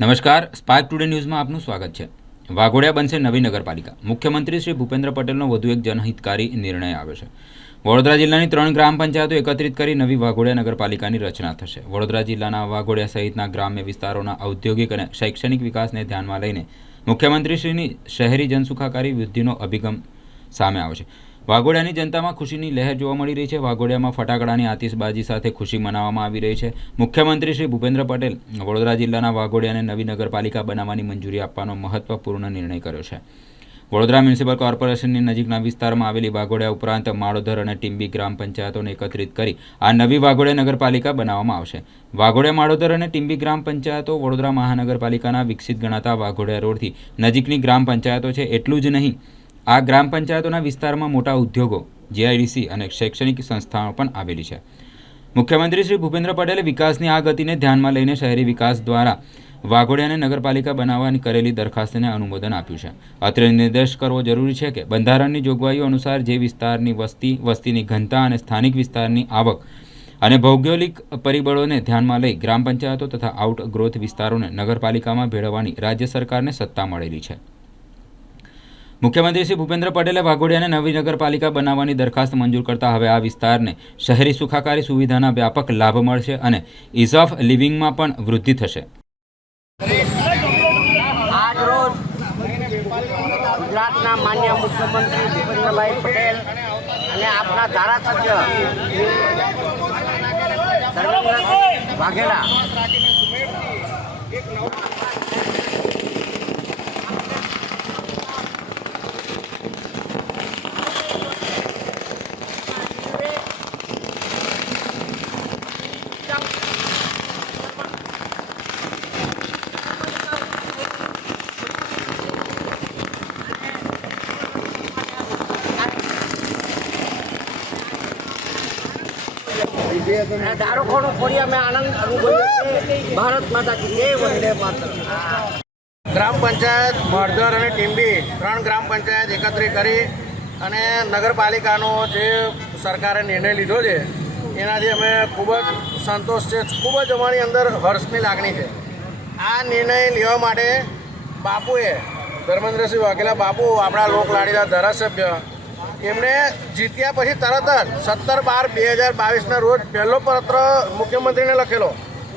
નમસ્કાર spark today ન્યૂઝમાં આપનું સ્વાગત છે. વાઘોડિયા બનશે નવી નગરપાલિકા. મુખ્યમંત્રી શ્રી ભૂપેન્દ્ર પટેલનો વધુ એક જનહિતકારી નિર્ણય આવ્યો છે. વડોદરા જિલ્લાની ત્રણ ગ્રામ પંચાયતો એકત્રિત કરી નવી વાઘોડિયા નગરપાલિકાની રચના થશે. વડોદરા જિલ્લાના વાઘોડિયા સહિતના ગ્રામ્ય વિસ્તારોના ઔદ્યોગિક અને શૈક્ષણિક વિકાસને ધ્યાનમાં લઈને મુખ્યમંત્રીશ્રીની શહેરી જનસુખાકારી વૃદ્ધિનો અભિગમ સામે આવે છે. વાઘોડિયાની જનતામાં ખુશીની લહેર જોવા મળી રહી છે. વાઘોડિયામાં ફટાકડાની આતિશબાજી સાથે ખુશી મનાવવામાં આવી રહી છે. મુખ્યમંત્રી શ્રી ભૂપેન્દ્ર પટેલ વડોદરા જિલ્લાના વાઘોડિયાને નવી નગરપાલિકા બનાવવાની મંજૂરી આપવાનો મહત્વપૂર્ણ નિર્ણય કર્યો છે. વડોદરા મ્યુનિસિપલ કોર્પોરેશનની નજીકના વિસ્તારમાં આવેલી વાઘોડિયા ઉપરાંત માળોધર અને ટીંબી ગ્રામ પંચાયતોને એકત્રિત કરી આ નવી વાઘોડિયા નગરપાલિકા બનાવવામાં આવશે. વાઘોડિયા માળોધર અને ટીંબી ગ્રામ પંચાયતો વડોદરા મહાનગરપાલિકાના વિકસિત ગણાતા વાઘોડિયા રોડથી નજીકની ગ્રામ પંચાયતો છે. એટલું જ નહીં આ ગ્રામ પંચાયતોના વિસ્તારમાં મોટા ઉદ્યોગો જીઆઈડીસી અને શૈક્ષણિક સંસ્થાઓ પણ આવેલી છે. મુખ્યમંત્રી શ્રી ભૂપેન્દ્ર પટેલે વિકાસની આ ગતિને ધ્યાનમાં લઈને શહેરી વિકાસ દ્વારા વાઘોડિયાને નગરપાલિકા બનાવવાની કરેલી દરખાસ્તને અનુમોદન આપ્યું છે. અત્રે નિર્દેશ કરવો જરૂરી છે કે બંધારણની જોગવાઈઓ અનુસાર જે વિસ્તારની વસ્તી, વસ્તીની ઘનતા અને સ્થાનિક વિસ્તારની આવક અને ભૌગોલિક પરિબળોને ધ્યાનમાં લઈ ગ્રામ પંચાયતો તથા આઉટ ગ્રોથ વિસ્તારોને નગરપાલિકામાં ભેળવવાની રાજ્ય સરકારને સત્તા મળેલી છે. મુખ્યમંત્રી શ્રી ભૂપેન્દ્ર પટેલે વાઘોડિયાને નવી નગરપાલિકા બનાવવાની દરખાસ્ત મંજૂર કરતા હવે આ વિસ્તારને શહેરી સુખાકારી સુવિધાના વ્યાપક લાભ મળશે અને ઇઝ ઓફ લિવિંગમાં પણ વૃદ્ધિ થશે. ગુજરાતના માન્ય મુખ્યમંત્રી ભૂપેન્દ્રભાઈ પટેલ અને આપના ધારાસભ્ય વાઘેલા અને દારૂખોનું ફોડી અમે આનંદ ભારત માતા ગ્રામ પંચાયત મળધર અને ટીમ્બી ત્રણ ગ્રામ પંચાયત એકત્રિત કરી અને નગરપાલિકાનો જે સરકારે નિર્ણય લીધો છે, એનાથી અમે ખૂબ જ સંતોષ છે. ખૂબ જ અમારી અંદર હર્ષની લાગણી છે. આ નિર્ણય લેવા માટે બાપુએ, ધર્મેન્દ્રસિંહ વાઘેલા બાપુ આપણા લોકલાડીના ધારાસભ્ય એમણે જીત્યા પછી તરત જ સત્તર બાર બે હજાર બાવીસના રોજ પહેલો પત્ર મુખ્યમંત્રીને લખેલો.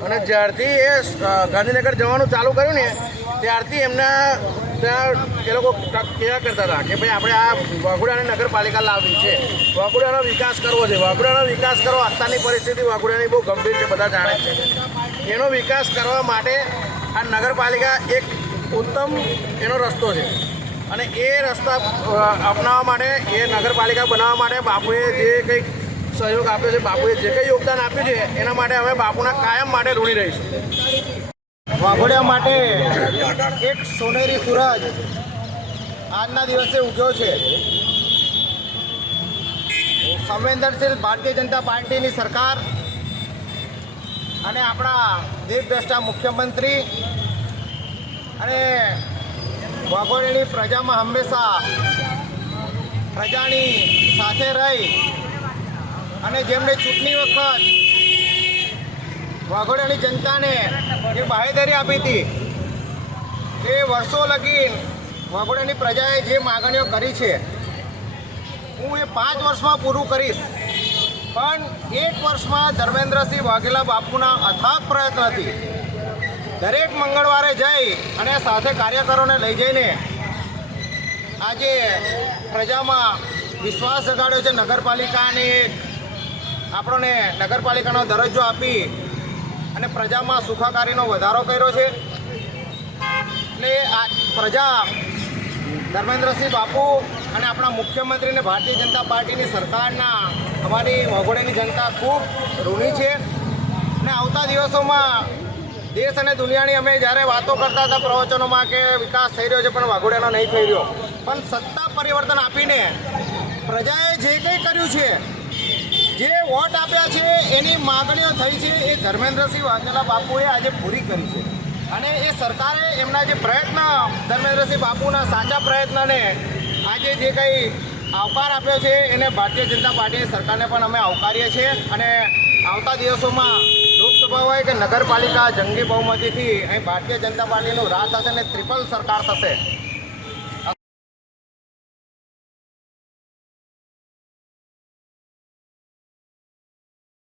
અને જ્યારથી એ ગાંધીનગર જવાનું ચાલુ કર્યું ને, ત્યારથી એમના ત્યાં એ લોકો કહેવા કરતા હતા કે ભાઈ આપણે આ વાઘોડિયાની નગરપાલિકા લાવવી છે. વાઘુડાનો વિકાસ કરવો છે. વાઘુડાનો વિકાસ કરવો અત્યારની પરિસ્થિતિ વાઘુડાની બહુ ગંભીર છે, બધા જાણે છે. એનો વિકાસ કરવા માટે આ નગરપાલિકા એક ઉત્તમ એનો રસ્તો છે. અને એ રસ્તા અપનાવવા માટે, એ નગરપાલિકા બનાવવા માટે બાપુએ જે કંઈક સહયોગ આપ્યો છે, બાપુએ જે કંઈ યોગદાન આપ્યું છે, એના માટે અમે બાપુના કાયમ માટે ઋણી રહીશું. વાઘોડિયા માટે એક સોનેરી સૂરજ આજના દિવસે ઉગ્યો છે. સંવેદનશીલ ભારતીય જનતા પાર્ટીની સરકાર અને આપણા દેશદ્રષ્ટા મુખ્યમંત્રી અને વાઘોડિયાની પ્રજામાં હંમેશા પ્રજાની સાથે રહી અને જેમને ચૂંટણી વખત વાઘોડાની જનતાને જે બાહેધરી આપી હતી, તે વર્ષો લગી વાઘોડાની પ્રજાએ જે માગણીઓ કરી છે, હું એ પાંચ વર્ષમાં પૂરું કરીશ. પણ એક વર્ષમાં ધર્મેન્દ્રસિંહ વાઘેલા બાપુના અથાગ પ્રયત્નથી દરેક મંગળવારે જઈ અને સાથે કાર્યકરોને લઈ જઈને આજે પ્રજામાં વિશ્વાસ જગાડ્યો છે. નગરપાલિકાની આપણને નગરપાલિકાનો દરજ્જો આપી અને પ્રજામાં સુખાકારીનો વધારો કર્યો છે. એટલે આ પ્રજા ધર્મેન્દ્રસિંહ બાપુ અને આપણા મુખ્યમંત્રીને ભારતીય જનતા પાર્ટીની સરકારના અમારી વાઘોડિયાની જનતા ખૂબ ઋણી છે. અને આવતા દિવસોમાં દેશ અને દુનિયાની અમે જ્યારે વાતો કરતા હતા પ્રવચનોમાં કે વિકાસ થઈ રહ્યો છે, પણ વાઘોડિયાનો નહીં થઈ રહ્યો. પણ સત્તા પરિવર્તન આપીને પ્રજાએ જે કંઈ કર્યું છે, જે વોટ આપ્યા છે, એની માગણીઓ થઈ છે, એ ધર્મેન્દ્રસિંહ વાઘેલા બાપુએ આજે પૂરી કરી છે. અને એ સરકારે એમના જે પ્રયત્ન ધર્મેન્દ્રસિંહ બાપુના સાચા પ્રયત્નને આજે જે કંઈ આવકાર આપ્યો છે, એને ભારતીય જનતા પાર્ટીની સરકારને પણ અમે આવકારીએ છીએ. અને આવતા દિવસોમાં લોકસભા આવે કે નગરપાલિકા જંગી બહુમતીથી અહીં ભારતીય જનતા પાર્ટીનું રાજ થશે ને ત્રિપલ સરકાર થશે.